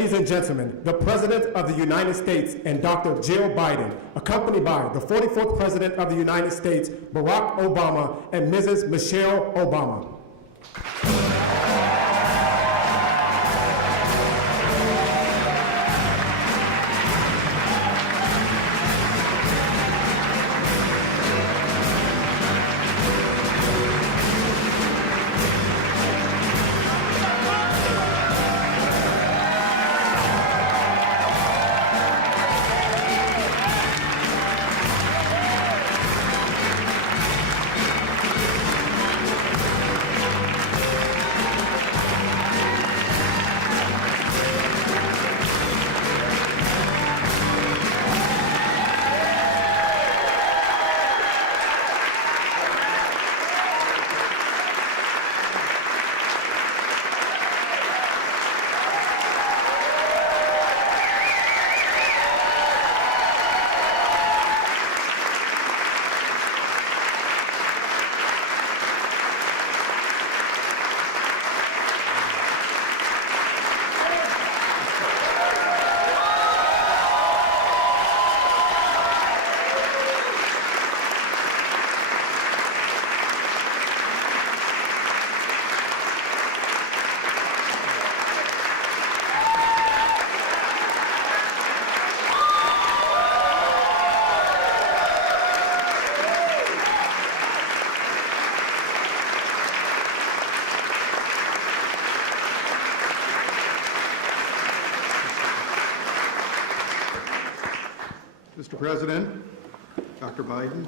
Ladies and gentlemen, the President of the United States and Dr. Jill Biden, accompanied by the 44th President of the United States, Barack Obama, and Mrs. Michelle Obama. Mr. President, Dr. Biden,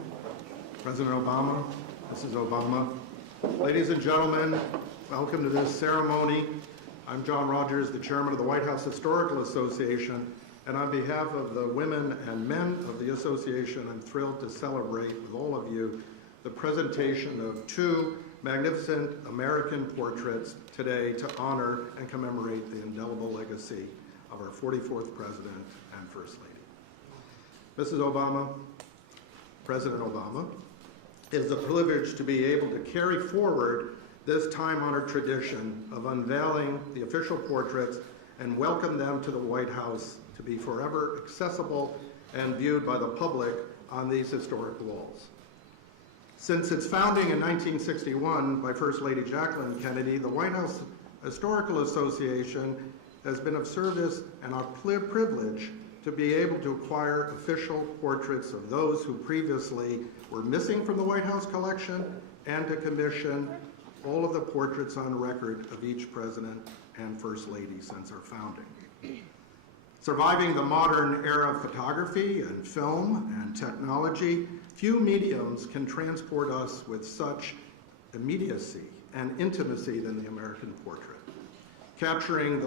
President Obama, Mrs. Obama, ladies and gentlemen, welcome to this ceremony. I'm John Rogers, the chairman of the White House Historical Association, and on behalf of the women and men of the association, I'm thrilled to celebrate with all of you the presentation of two magnificent American portraits today to honor and commemorate the indelible legacy of our 44th President and First Lady. Mrs. Obama, President Obama, it is a privilege to be able to carry forward this time-honored tradition of unveiling the official portraits and welcome them to the White House to be forever accessible and viewed by the public on these historic walls. Since its founding in 1961 by First Lady Jacqueline Kennedy, the White House Historical Association has been of service and our privilege to be able to acquire official portraits of those who previously were missing from the White House collection and to commission all of the portraits on record of each president and first lady since our founding. Surviving the modern era of photography and film and technology, few mediums can transport us with such immediacy and intimacy than the American portrait, capturing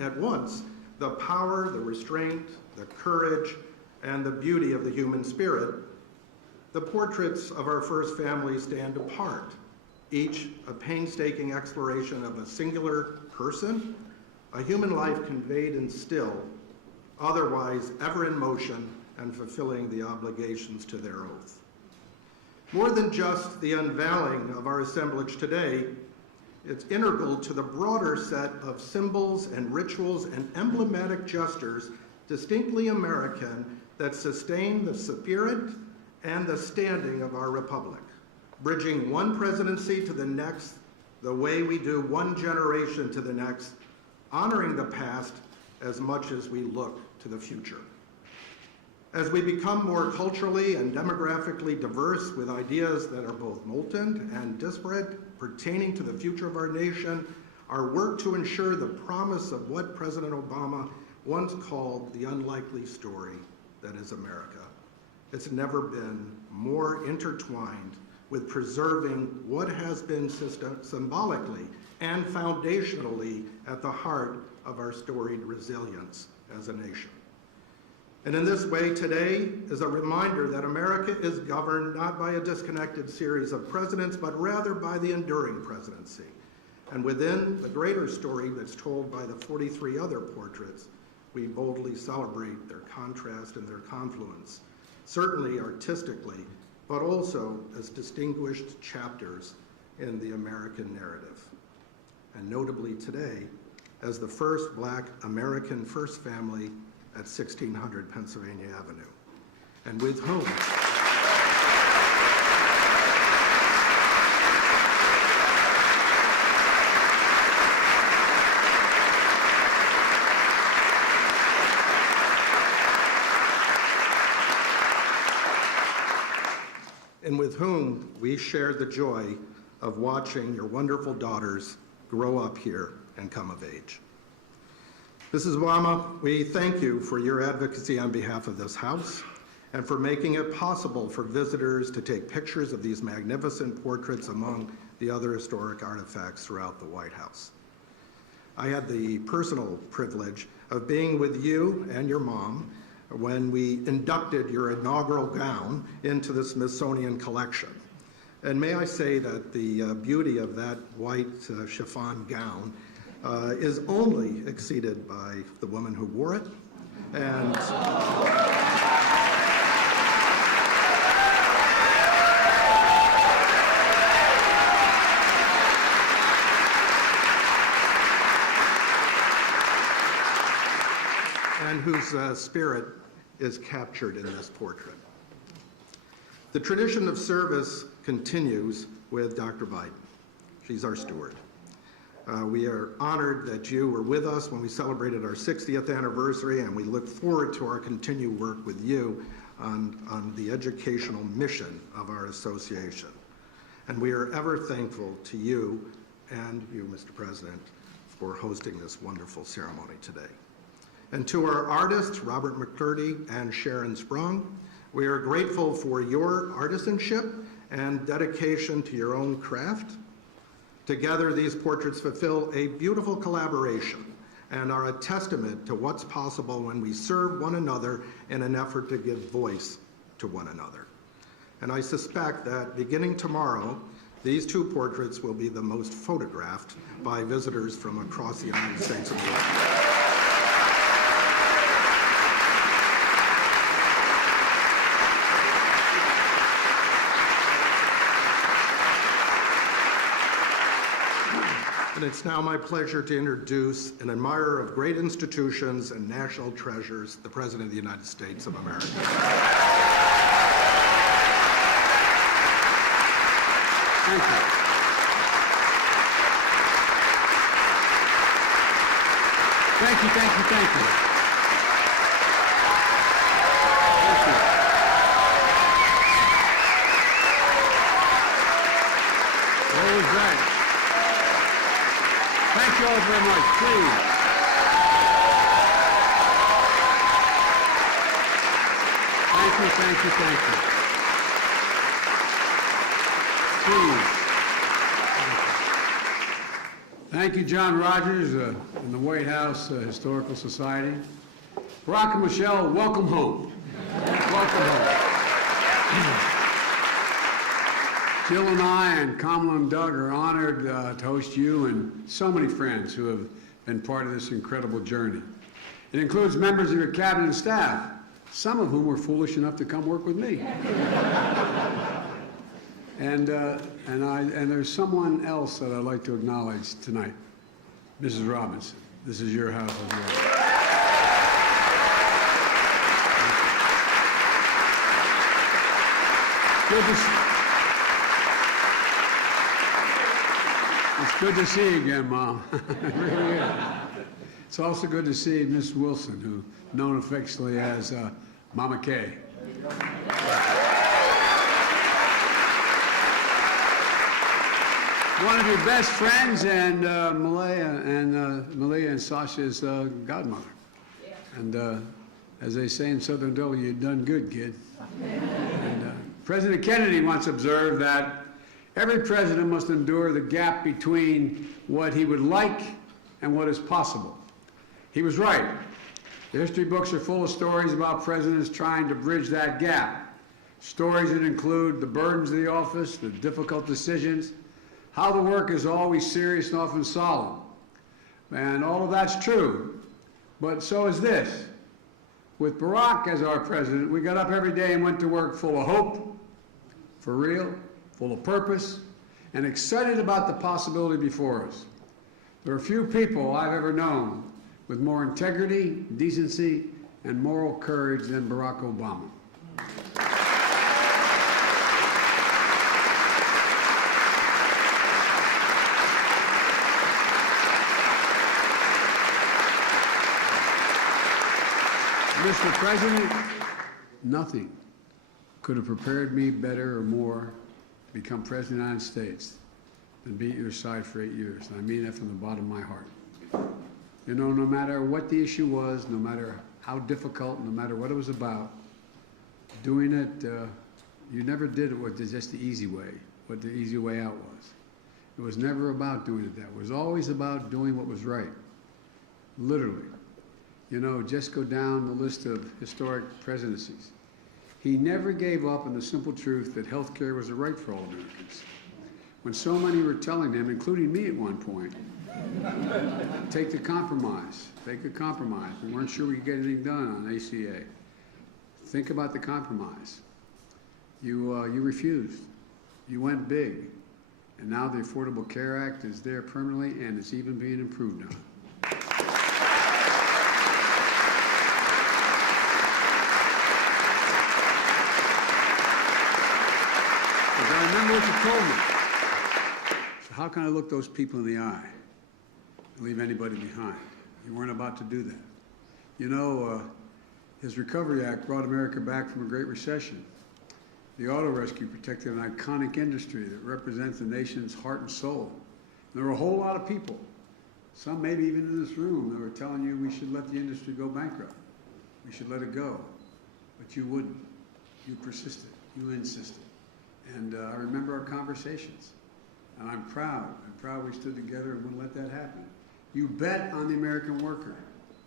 at once the power, the restraint, the courage, and the beauty of the human spirit. The portraits of our first family stand apart, each a painstaking exploration of a singular person, a human life conveyed in still, otherwise ever in motion and fulfilling the obligations to their oath. More than just the unveiling of our assemblage today, it's integral to the broader set of symbols and rituals and emblematic gestures distinctly American that sustain the spirit and the standing of our republic, bridging one presidency to the next the way we do one generation to the next, honoring the past as much as we look to the future. As we become more culturally and demographically diverse with ideas that are both molten and disparate pertaining to the future of our nation, our work to ensure the promise of what President Obama once called the unlikely story that is America. It's never been more intertwined with preserving what has been symbolically and foundationally at the heart of our storied resilience as a nation. And in this way, today is a reminder that America is governed not by a disconnected series of presidents, but rather by the enduring presidency. And within the greater story that's told by the 43 other portraits, we boldly celebrate their contrast and their confluence, certainly artistically, but also as distinguished chapters in the American narrative. And notably today, as the first Black American first family at 1600 Pennsylvania Avenue, and with whom we shared the joy of watching your wonderful daughters grow up here and come of age. Mrs. Obama, we thank you for your advocacy on behalf of this House and for making it possible for visitors to take pictures of these magnificent portraits among the other historic artifacts throughout the White House. I had the personal privilege of being with you and your mom when we inducted your inaugural gown into the Smithsonian collection. And may I say that the beauty of that white chiffon gown is only exceeded by the woman who wore it. And whose spirit is captured in this portrait. The tradition of service continues with Dr. Biden. She's our steward. We are honored that you were with us when we celebrated our 60th anniversary, and we look forward to our continued work with you on the educational mission of our association. And we are ever thankful to you and you, Mr. President, for hosting this wonderful ceremony today. And to our artists, Robert McCurdy and Sharon Sprung, we are grateful for your artisanship and dedication to your own craft. Together, these portraits fulfill a beautiful collaboration and are a testament to what's possible when we serve one another in an effort to give voice to one another. And I suspect that beginning tomorrow, these two portraits will be the most photographed by visitors from across the United States and the world. And it's now my pleasure to introduce an admirer of great institutions and national treasures, the President of the United States of America. Thank you. Thank you, thank you, thank you. Thank you. Always right. Thank you all very much, please. Thank you, thank you, thank you. Please. Thank you, John Rogers, and the White House Historical Society. Barack and Michelle, welcome home. Welcome home. Jill and I and Kamala and Doug are honored to host you and so many friends who have been part of this incredible journey. It includes members of your cabinet and staff, some of whom were foolish enough to come work with me. And there's someone else that I'd like to acknowledge tonight, Mrs. Robinson. This is your house as well. It's good to see you again, Mom. It really is. It's also good to see Miss Wilson, who known affectionately as Mama Kay. One of your best friends, and Malia and Sasha's godmother. And as they say in Southern Delaware, you've done good, kid. And President Kennedy once observed that every president must endure the gap between what he would like and what is possible. He was right. The history books are full of stories about presidents trying to bridge that gap. Stories that include the burdens of the office, the difficult decisions, how the work is always serious and often solemn. And all of that's true, but so is this. With Barack as our president, we got up every day and went to work full of hope, for real, full of purpose, and excited about the possibility before us. There are few people I've ever known with more integrity, decency, and moral courage than Barack Obama. Mr. President, nothing could have prepared me better or more to become President of the United States than be at your side for 8 years. And I mean that from the bottom of my heart. You know, no matter what the issue was, no matter how difficult, no matter what it was about, doing it, you never did it with just the easy way, what the easy way out was. It was never about doing it that way. It was always about doing what was right, literally. You know, just go down the list of historic presidencies. He never gave up on the simple truth that health care was a right for all Americans. When so many were telling him, including me at one point, take the compromise, take a compromise. We weren't sure we could get anything done on ACA. Think about the compromise. You refused. You went big. And now the Affordable Care Act is there permanently, and it's even being improved on. I remember what you told me. So how can I look those people in the eye and leave anybody behind? You weren't about to do that. You know, his Recovery Act brought America back from a great recession. The auto rescue protected an iconic industry that represents the nation's heart and soul. And there were a whole lot of people, some maybe even in this room, that were telling you we should let the industry go bankrupt. We should let it go. But you wouldn't. You persisted. You insisted. And I remember our conversations, and I'm proud we stood together and wouldn't let that happen. You bet on the American worker.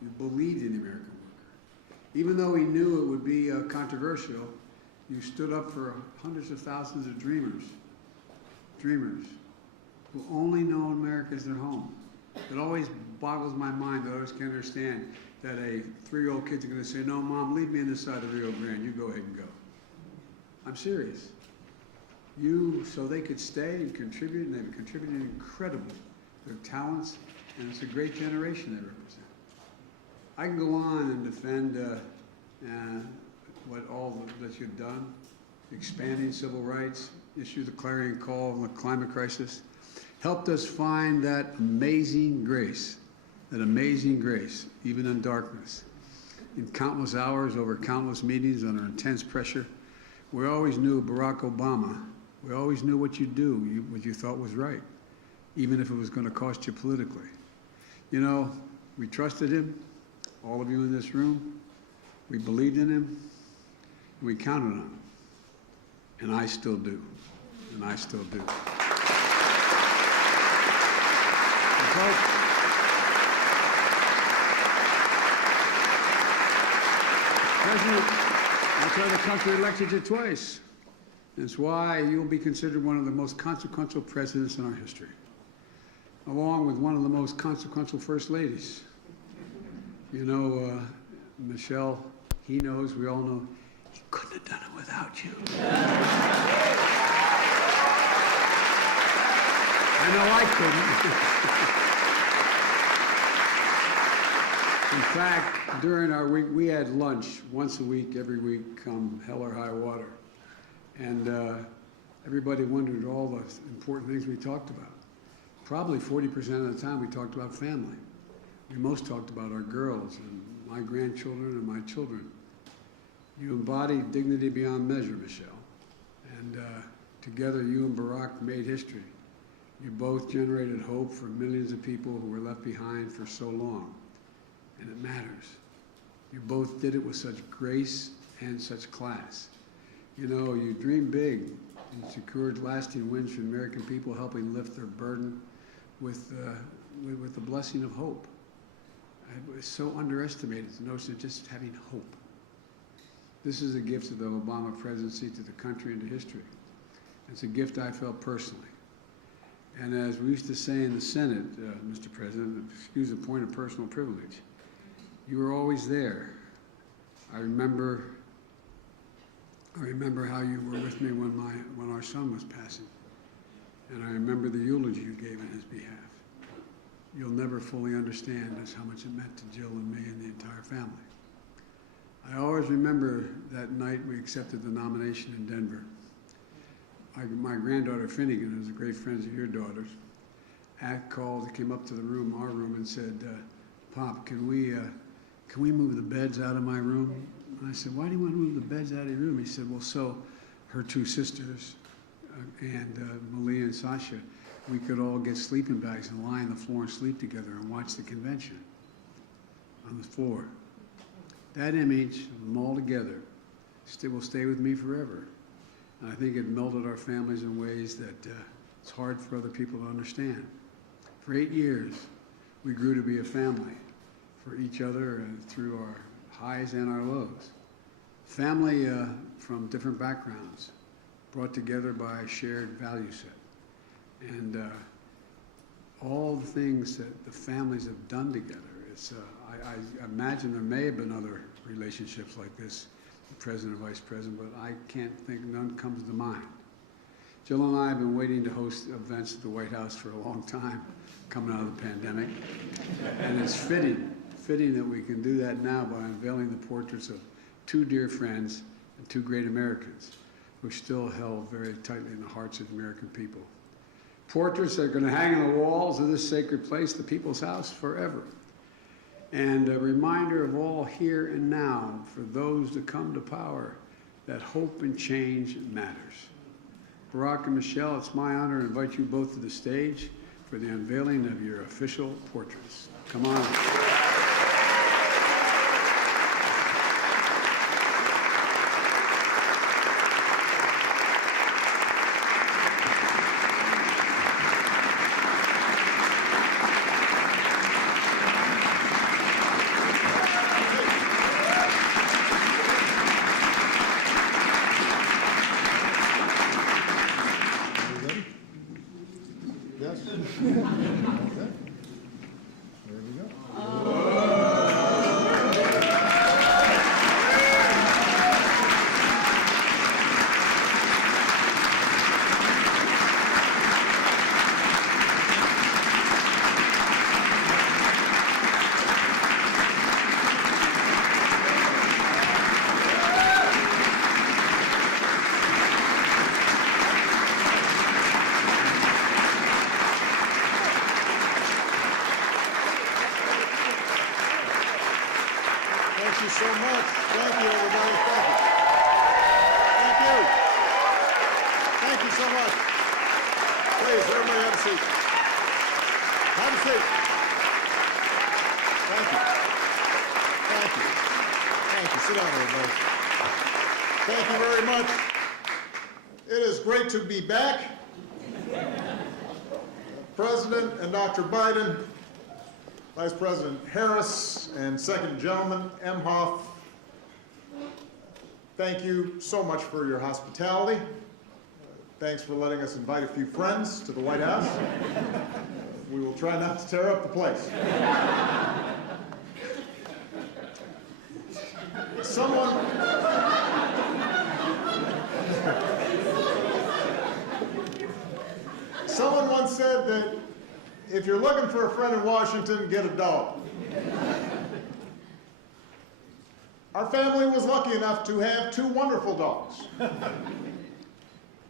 You believed in the American worker. Even though he knew it would be controversial, you stood up for hundreds of thousands of dreamers who only know America as their home. It always boggles my mind that I always can't understand that a 3-year-old kid's going to say, no, Mom, leave me on this side of the Rio Grande. You go ahead and go. I'm serious. So they could stay and contribute, and they've contributed incredibly. Their talents, and it's a great generation they represent. I can go on and defend what all that you've done, expanding civil rights, issue the clarion call on the climate crisis, helped us find that amazing grace, even in darkness. In countless hours, over countless meetings, under intense pressure, we always knew Barack Obama. We always knew what you'd do, what you thought was right, even if it was going to cost you politically. You know, we trusted him, all of you in this room. We believed in him, and we counted on him. And I still do. And I still do. President, that's why the country elected you twice. That's why you'll be considered one of the most consequential presidents in our history, along with one of the most consequential first ladies. You know, Michelle, he knows, we all know, he couldn't have done it without you. I know I couldn't. In fact, during our week, we had lunch once a week, every week, come hell or high water. And everybody wondered all the important things we talked about. Probably 40% of the time we talked about family. We most talked about our girls and my grandchildren and my children. You embodied dignity beyond measure, Michelle. And together you and Barack made history. You both generated hope for millions of people who were left behind for so long. And it matters. You both did it with such grace and such class. You know, you dreamed big and secured lasting wins for the American people, helping lift their burden with the blessing of hope. It was so underestimated, the notion of just having hope. This is a gift of the Obama presidency to the country and to history. It's a gift I felt personally. And as we used to say in the Senate, Mr. President, excuse the point of personal privilege, you were always there. I remember how you were with me when our son was passing. And I remember the eulogy you gave in his behalf. You'll never fully understand just how much it meant to Jill and me and the entire family. I always remember that night we accepted the nomination in Denver. My granddaughter Finnegan, who's a great friend of your daughter's, came up to the room, our room, and said, "Pop, can we move the beds out of my room?" And I said, "Why do you want to move the beds out of your room?" He said, "Well, so her two sisters and Malia and Sasha, we could all get sleeping bags and lie on the floor and sleep together and watch the convention on the floor." That image of them all together will stay with me forever. And I think it melded our families in ways that it's hard for other people to understand. For 8 years, we grew to be a family for each other and through our highs and our lows. Family from different backgrounds, brought together by a shared value set. And all the things that the families have done together, I imagine there may have been other relationships like this, the president and vice president, but I can't think, none comes to mind. Jill and I have been waiting to host events at the White House for a long time, coming out of the pandemic. And it's fitting that we can do that now by unveiling the portraits of two dear friends and two great Americans who are still held very tightly in the hearts of the American people. Portraits that are going to hang on the walls of this sacred place, the People's House, forever. And a reminder of all here and now for those to come to power that hope and change matters. Barack and Michelle, it's my honor to invite you both to the stage for the unveiling of your official portraits. Come on. Yes? Okay. There we go. Thank you so much. Thank you, everybody. Thank you. Thank you. Thank you so much. Please, everybody have a seat. Have a seat. Thank you. Thank you. Thank you. Sit down, everybody. Thank you very much. It is great to be back. President and Dr. Biden, Vice President Harris, and Second Gentleman Emhoff, thank you so much for your hospitality. Thanks for letting us invite a few friends to the White House. We will try not to tear up the place. Someone once said that if you're looking for a friend in Washington, get a dog. Our family was lucky enough to have two wonderful dogs.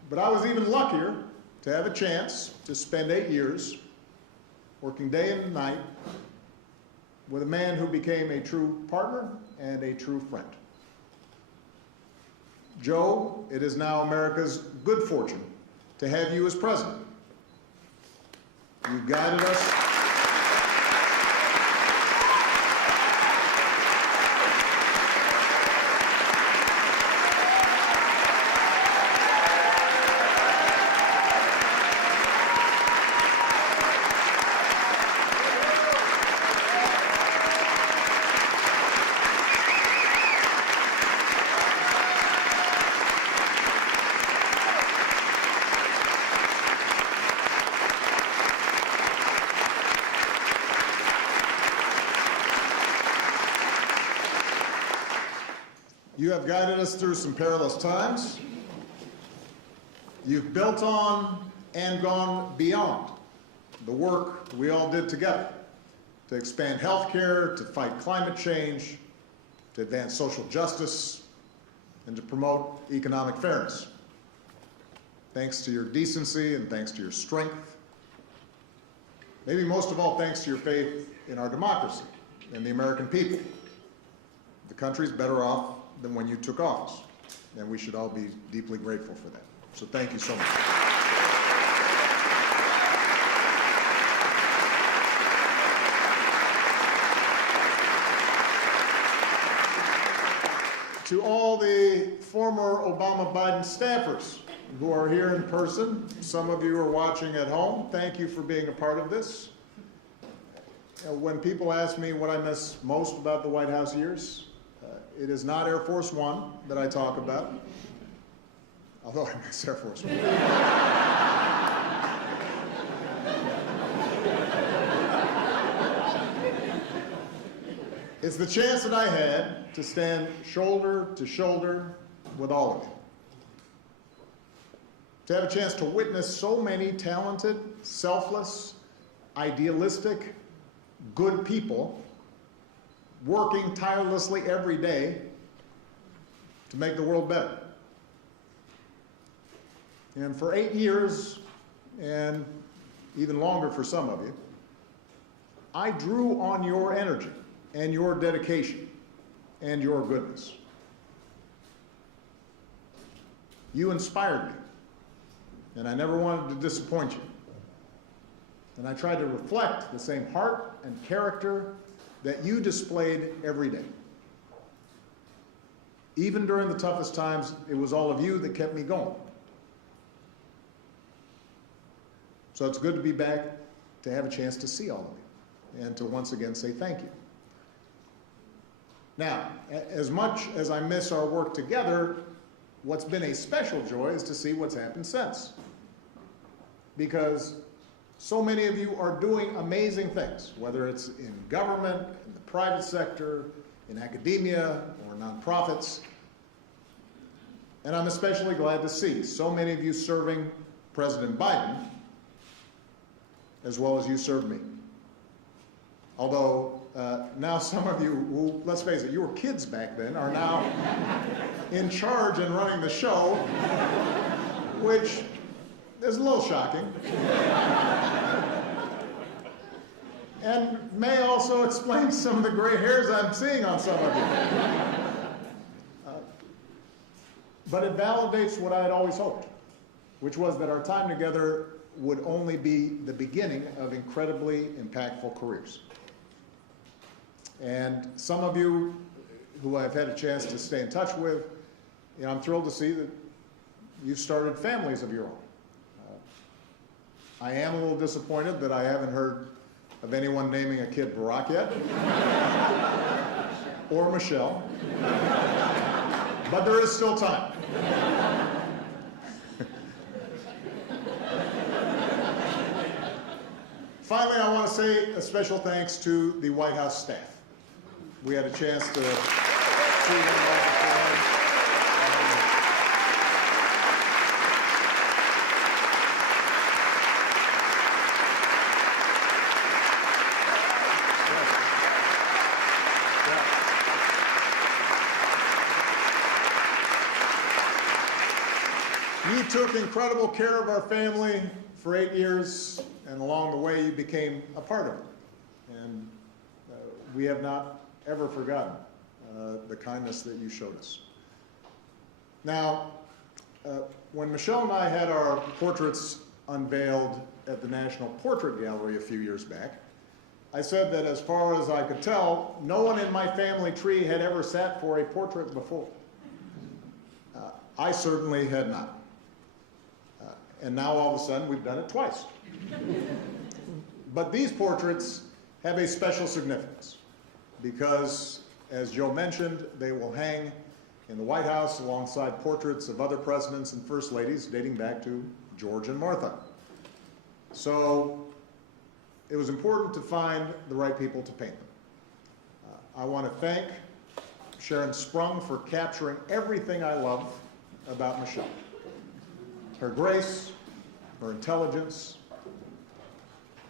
But I was even luckier to have a chance to spend 8 years working day and night with a man who became a true partner and a true friend. Joe, it is now America's good fortune to have you as president. You guided us. You have guided us through some perilous times. You've built on and gone beyond the work we all did together to expand health care, to fight climate change, to advance social justice, and to promote economic fairness. Thanks to your decency and thanks to your strength. Maybe most of all, thanks to your faith in our democracy and the American people. The country's better off than when you took office, and we should all be deeply grateful for that. So thank you so much. To all the former Obama-Biden staffers who are here in person, some of you are watching at home, thank you for being a part of this. When people ask me what I miss most about the White House years, it is not Air Force One that I talk about, although I miss Air Force One. It's the chance that I had to stand shoulder to shoulder with all of you. To have a chance to witness so many talented, selfless, idealistic, good people working tirelessly every day to make the world better. And for 8 years, and even longer for some of you, I drew on your energy and your dedication and your goodness. You inspired me, and I never wanted to disappoint you. And I tried to reflect the same heart and character that you displayed every day. Even during the toughest times, it was all of you that kept me going. So it's good to be back, to have a chance to see all of you, and to once again say thank you. Now, as much as I miss our work together, what's been a special joy is to see what's happened since. Because so many of you are doing amazing things, whether it's in government, in the private sector, in academia, or nonprofits. And I'm especially glad to see so many of you serving President Biden, as well as you served me. Although now some of you who, let's face it, you were kids back then, are now in charge and running the show, which is a little shocking. And may also explain some of the gray hairs I'm seeing on some of you. But it validates what I had always hoped, which was that our time together would only be the beginning of incredibly impactful careers. And some of you who I've had a chance to stay in touch with, you know, I'm thrilled to see that you've started families of your own. I am a little disappointed that I haven't heard of anyone naming a kid Barack yet, or Michelle, but there is still time. Finally, I want to say a special thanks to the White House staff. We had a chance to see them all beforehand. You took incredible care of our family for 8 years, and along the way you became a part of it. And we have not ever forgotten the kindness that you showed us. Now, when Michelle and I had our portraits unveiled at the National Portrait Gallery a few years back, I said that as far as I could tell, no one in my family tree had ever sat for a portrait before. I certainly had not. And now all of a sudden we've done it twice. But these portraits have a special significance because, as Joe mentioned, they will hang in the White House alongside portraits of other presidents and first ladies dating back to George and Martha. So it was important to find the right people to paint them. I want to thank Sharon Sprung for capturing everything I love about Michelle. Her grace, her intelligence,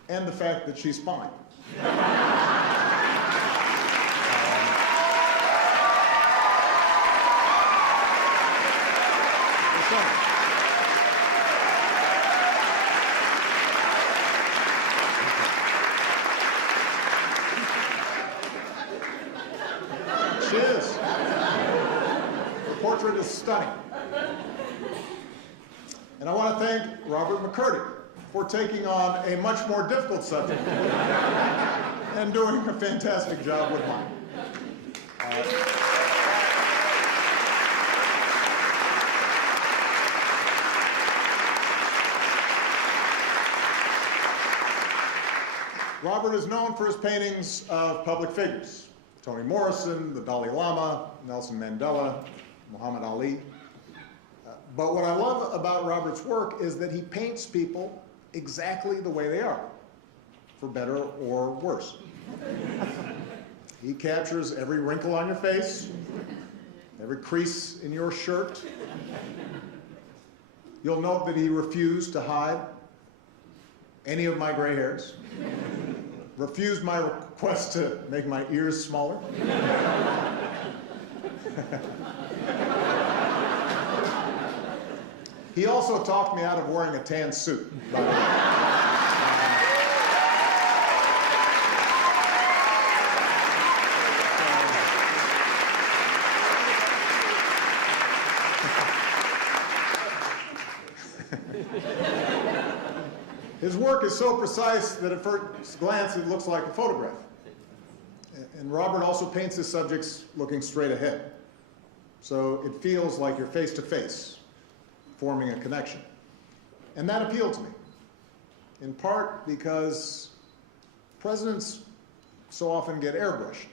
and the fact that she's fine. She is. The portrait is stunning. And I want to thank Robert McCurdy for taking on a much more difficult subject and doing a fantastic job with mine. Robert is known for his paintings of public figures: Toni Morrison, the Dalai Lama, Nelson Mandela, Muhammad Ali. But what I love about Robert's work is that he paints people exactly the way they are, for better or worse. He captures every wrinkle on your face, every crease in your shirt. You'll note that he refused to hide any of my gray hairs, refused my request to make my ears smaller. He also talked me out of wearing a tan suit, by the way. His work is so precise that at first glance it looks like a photograph. And Robert also paints his subjects looking straight ahead. So it feels like you're face to face, forming a connection. And that appealed to me, in part because presidents so often get airbrushed,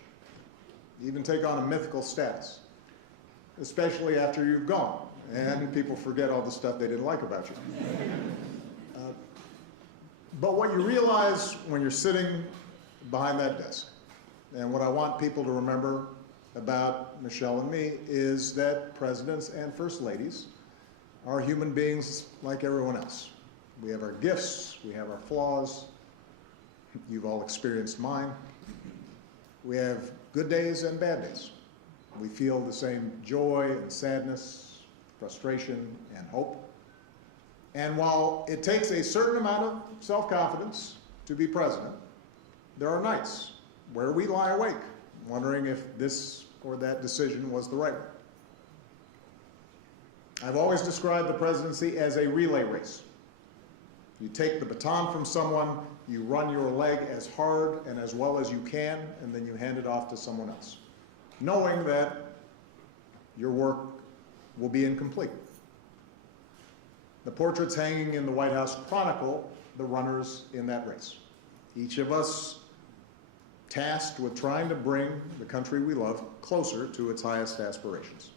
even take on a mythical status, especially after you've gone, and people forget all the stuff they didn't like about you. But what you realize when you're sitting behind that desk, and what I want people to remember about Michelle and me, is that presidents and first ladies are human beings like everyone else. We have our gifts, we have our flaws. You've all experienced mine. We have good days and bad days. We feel the same joy and sadness, frustration and hope. And while it takes a certain amount of self-confidence to be president, there are nights where we lie awake, wondering if this or that decision was the right one. I've always described the presidency as a relay race. You take the baton from someone, you run your leg as hard and as well as you can, and then you hand it off to someone else, knowing that your work will be incomplete. The portraits hanging in the White House chronicle the runners in that race. Each of us tasked with trying to bring the country we love closer to its highest aspirations.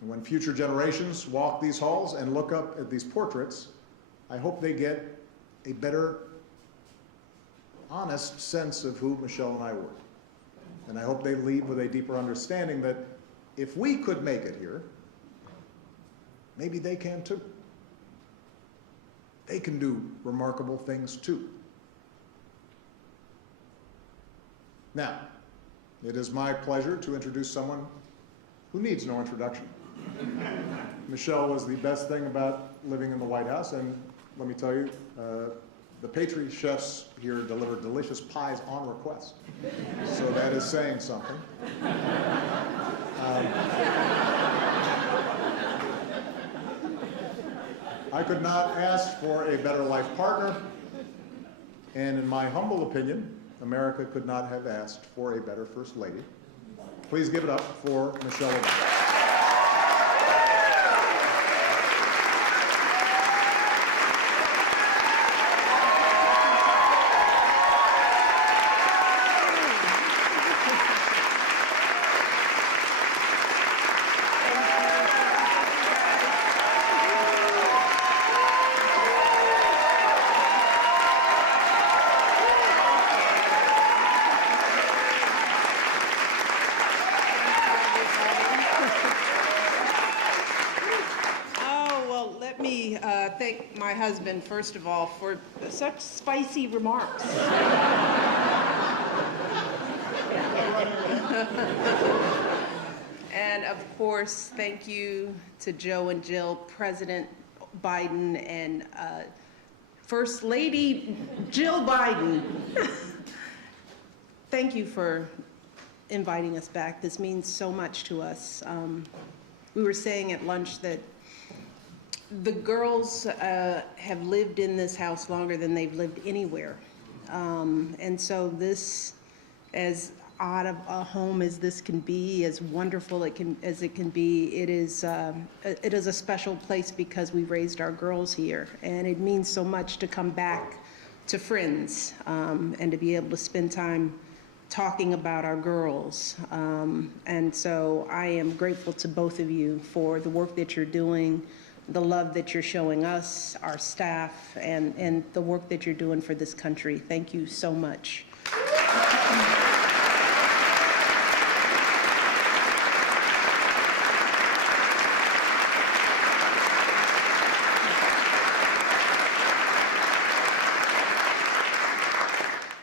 And when future generations walk these halls and look up at these portraits, I hope they get a better, honest sense of who Michelle and I were. And I hope they leave with a deeper understanding that if we could make it here, maybe they can too. They can do remarkable things too. Now, it is my pleasure to introduce someone who needs no introduction. Michelle was the best thing about living in the White House, and let me tell you, the pastry chefs here deliver delicious pies on request. So that is saying something. I could not ask for a better life partner, and in my humble opinion, America could not have asked for a better First Lady. Please give it up for Michelle Obama. Thank my husband, first of all, for such spicy remarks. And of course, thank you to Joe and Jill, President Biden, and First Lady Jill Biden. Thank you for inviting us back. This means so much to us. We were saying at lunch that the girls have lived in this house longer than they've lived anywhere. And so this, as odd of a home as this can be, as wonderful as it can be, it is a special place because we raised our girls here. And it means so much to come back to friends and to be able to spend time talking about our girls. And so I am grateful to both of you for the work that you're doing, the love that you're showing us, our staff, and the work that you're doing for this country. Thank you so much.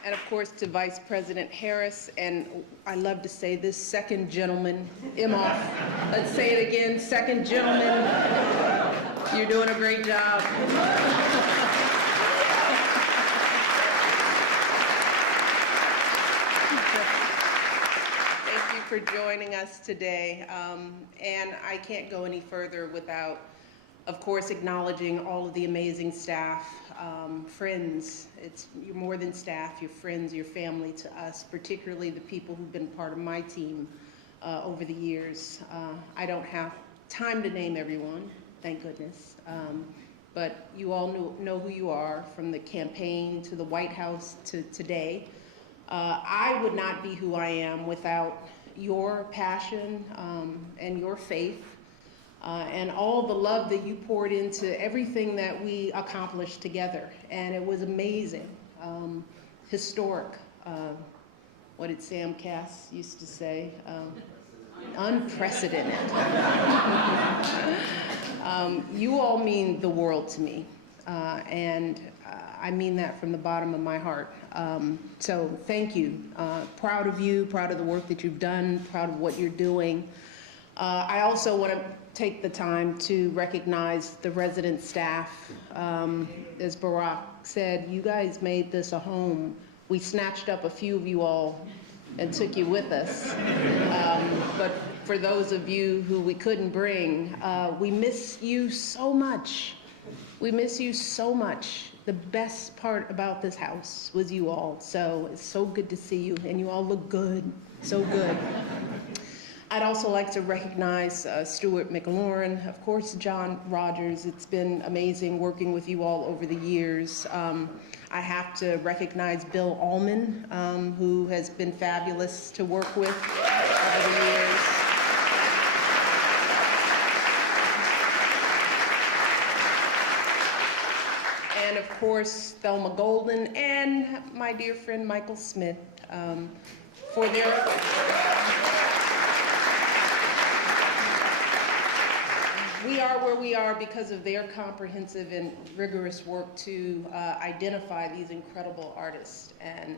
And of course to Vice President Harris, and I love to say this, second gentleman, Imhoff. Let's say it again, second gentleman. You're doing a great job. Thank you for joining us today. And I can't go any further without, of course, acknowledging all of the amazing staff, friends. You're more than staff, you're friends, you're family to us, particularly the people who've been part of my team over the years. I don't have time to name everyone, thank goodness. But you all know who you are, from the campaign to the White House to today. I would not be who I am without your passion and your faith and all the love that you poured into everything that we accomplished together. And it was amazing, historic. What did Sam Cass used to say? Unprecedented. You all mean the world to me, and I mean that from the bottom of my heart. So thank you. Proud of you, proud of the work that you've done, proud of what you're doing. I also want to take the time to recognize the resident staff. As Barack said, you guys made this a home. We snatched up a few of you all and took you with us. But for those of you who we couldn't bring, we miss you so much. We miss you so much. The best part about this house was you all. So it's so good to see you, and you all look good, so good. I'd also like to recognize Stuart McLaurin, of course, John Rogers. It's been amazing working with you all over the years. I have to recognize Bill Allman, who has been fabulous to work with over the years. And of course, Thelma Golden and my dear friend Michael Smith for their We are where we are because of their comprehensive and rigorous work to identify these incredible artists. And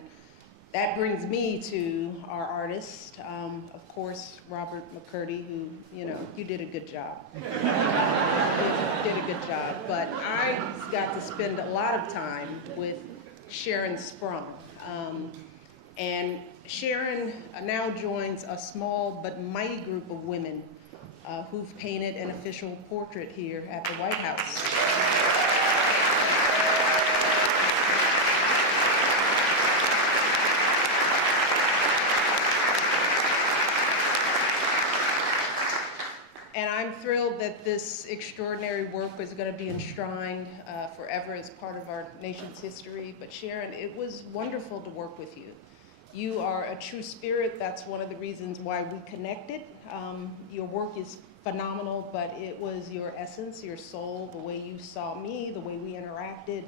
That brings me to our artist, of course, Robert McCurdy, who, you did a good job. You did a good job. But I got to spend a lot of time with Sharon Sprung. And Sharon now joins a small but mighty group of women who've painted an official portrait here at the White House. And I'm thrilled that this extraordinary work is going to be enshrined forever as part of our nation's history. But Sharon, it was wonderful to work with you. You are a true spirit. That's one of the reasons why we connected. Your work is phenomenal, but it was your essence, your soul, the way you saw me, the way we interacted,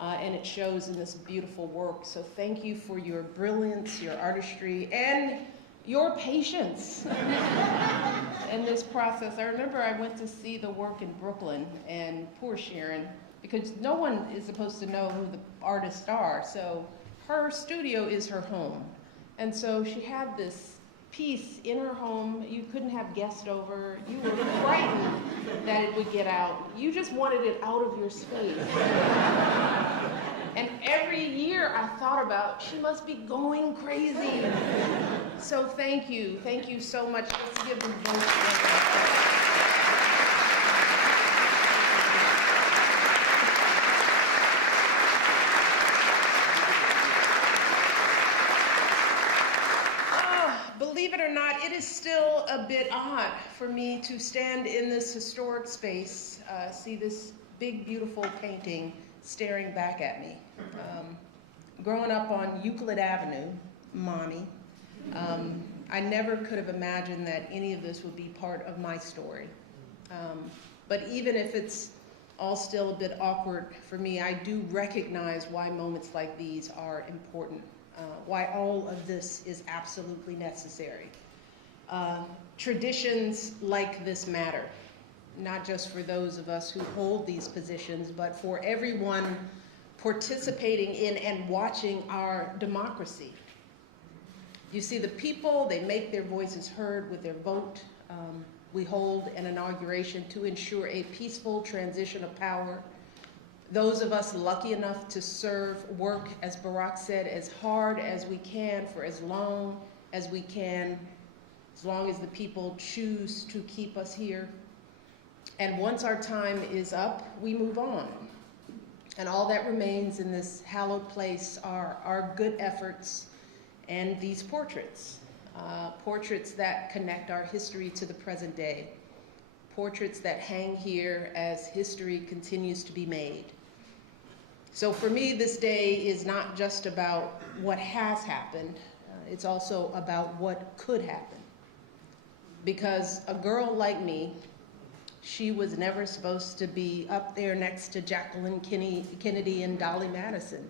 and it shows in this beautiful work. So thank you for your brilliance, your artistry, and your patience in this process. I remember I went to see the work in Brooklyn, and poor Sharon, because no one is supposed to know who the artists are, so her studio is her home. And so she had this piece in her home. You couldn't have guests over. You were frightened that it would get out. You just wanted it out of your space. And every year I thought about, she must be going crazy. So thank you so much. Let's give them both. Believe it or not, it is still a bit odd for me to stand in this historic space, see this big, beautiful painting staring back at me. Growing up on Euclid Avenue, Mommy, I never could have imagined that any of this would be part of my story. But even if it's all still a bit awkward for me, I do recognize why moments like these are important. Why all of this is absolutely necessary. Traditions like this matter, not just for those of us who hold these positions, but for everyone participating in and watching our democracy. You see, the people, they make their voices heard with their vote. We hold an inauguration to ensure a peaceful transition of power. Those of us lucky enough to serve, work, as Barack said, as hard as we can for as long as we can, as long as the people choose to keep us here. And once our time is up, we move on. And all that remains in this hallowed place are our good efforts and these portraits. Portraits that connect our history to the present day. Portraits that hang here as history continues to be made. So for me, this day is not just about what has happened, it's also about what could happen. Because a girl like me, she was never supposed to be up there next to Jacqueline Kennedy and Dolly Madison.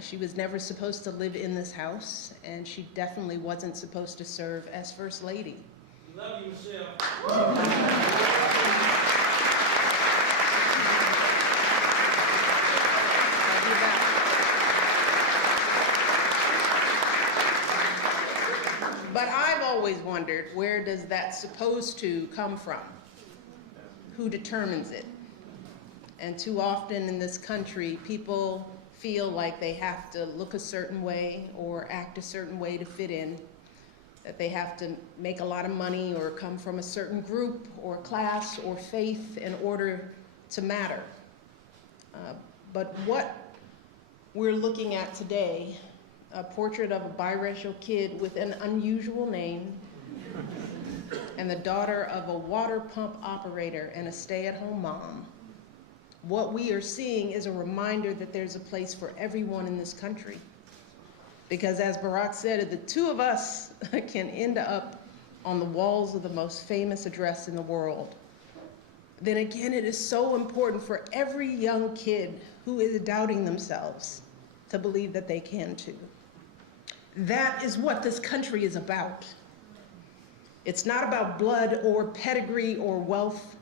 She was never supposed to live in this house, and she definitely wasn't supposed to serve as First Lady. Love you, Michelle. But I've always wondered, where does that supposed to come from? Who determines it? And too often in this country, people feel like they have to look a certain way or act a certain way to fit in, that they have to make a lot of money or come from a certain group or class or faith in order to matter. But what we're looking at today, a portrait of a biracial kid with an unusual name and the daughter of a water pump operator and a stay-at-home mom. What we are seeing is a reminder that there's a place for everyone in this country. Because as Barack said, if the two of us can end up on the walls of the most famous address in the world, then again, it is so important for every young kid who is doubting themselves to believe that they can too. That is what this country is about. It's not about blood or pedigree or wealth.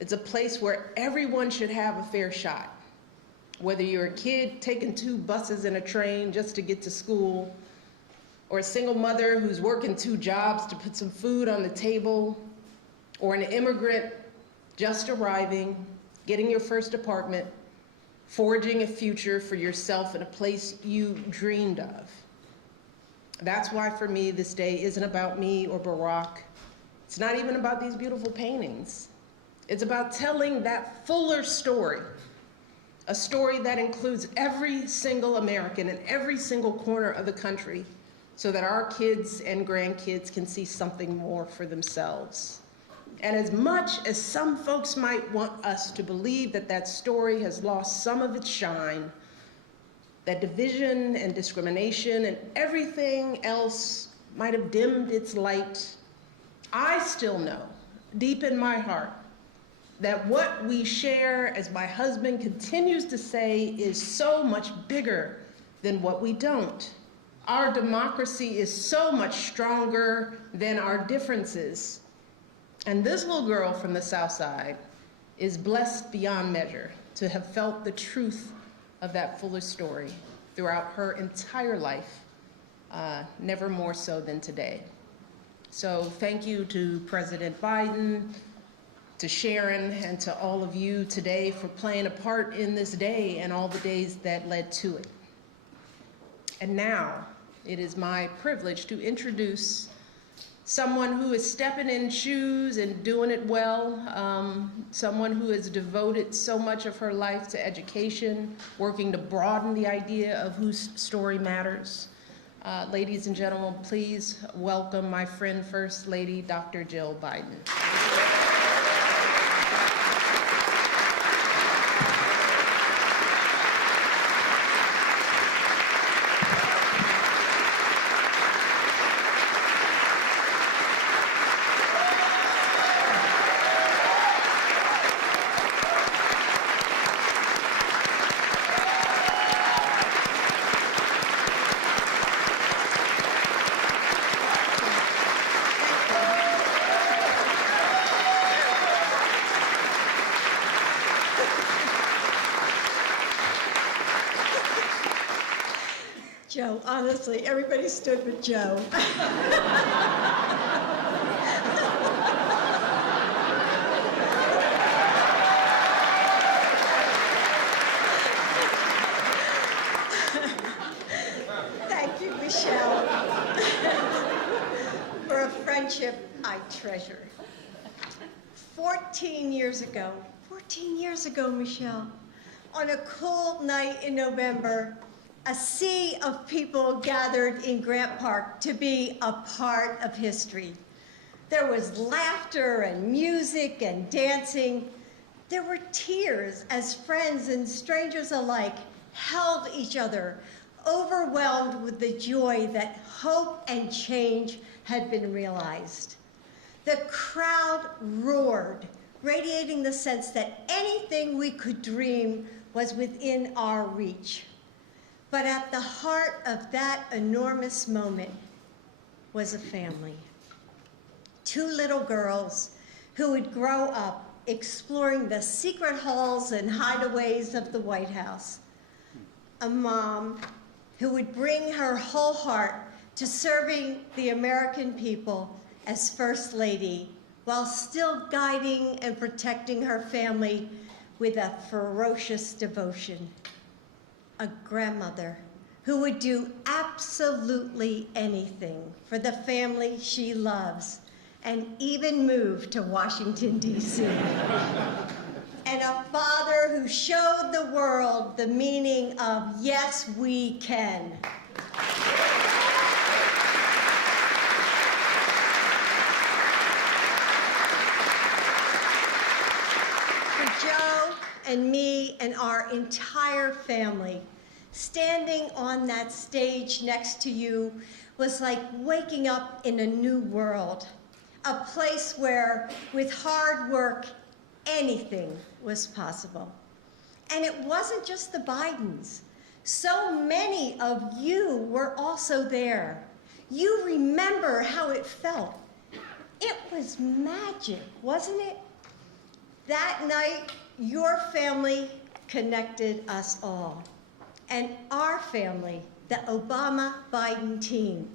It's a place where everyone should have a fair shot. Whether you're a kid taking 2 buses and a train just to get to school, or a single mother who's working 2 jobs to put some food on the table, or an immigrant just arriving, getting your first apartment, forging a future for yourself in a place you dreamed of. That's why for me this day isn't about me or Barack. It's not even about these beautiful paintings. It's about telling that fuller story, a story that includes every single American in every single corner of the country, so that our kids and grandkids can see something more for themselves. And as much as some folks might want us to believe that that story has lost some of its shine, that division and discrimination and everything else might have dimmed its light, I still know, deep in my heart, that what we share, as my husband continues to say, is so much bigger than what we don't. Our democracy is so much stronger than our differences. And this little girl from the South Side is blessed beyond measure to have felt the truth of that fuller story throughout her entire life, never more so than today. So thank you to President Biden, to Sharon, and to all of you today for playing a part in this day and all the days that led to it. And now, it is my privilege to introduce someone who is stepping in shoes and doing it well, someone who has devoted so much of her life to education, working to broaden the idea of whose story matters. Ladies and gentlemen, please welcome my friend, First Lady, Dr. Jill Biden. Joe, honestly, everybody stood with Joe. Thank you, Michelle, for a friendship I treasure. 14 years ago, Michelle, on a cold night in November, a sea of people gathered in Grant Park to be a part of history. There was laughter and music and dancing. There were tears as friends and strangers alike held each other, overwhelmed with the joy that hope and change had been realized. The crowd roared, radiating the sense that anything we could dream was within our reach. But at the heart of that enormous moment was a family. 2 little girls who would grow up exploring the secret halls and hideaways of the White House. A mom who would bring her whole heart to serving the American people as First Lady, while still guiding and protecting her family with a ferocious devotion. A grandmother who would do absolutely anything for the family she loves, and even move to Washington, D.C. And a father who showed the world the meaning of yes, we can. For Joe and me and our entire family, standing on that stage next to you was like waking up in a new world, a place where, with hard work, anything was possible. And it wasn't just the Bidens. So many of you were also there. You remember how it felt. It was magic, wasn't it? That night, your family connected us all. And our family, the Obama-Biden team,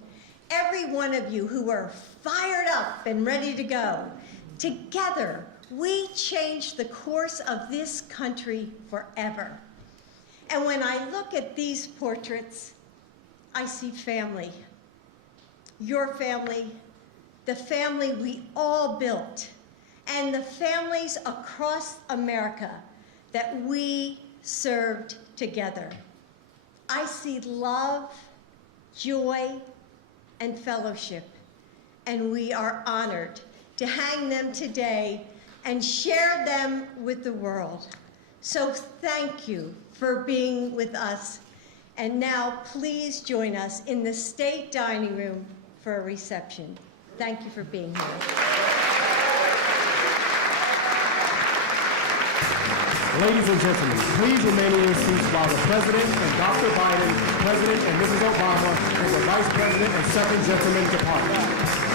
every one of you who are fired up and ready to go. Together, we changed the course of this country forever. And when I look at these portraits, I see family. Your family, the family we all built, and the families across America that we served together. I see love, joy, and fellowship, and we are honored to hang them today and share them with the world. So thank you for being with us. And now please join us in the State Dining Room for a reception. Thank you for being here. Ladies and gentlemen, please remain in your seats while the President and Dr. Biden, President and Mrs. Obama, and the Vice President and Second Gentleman depart.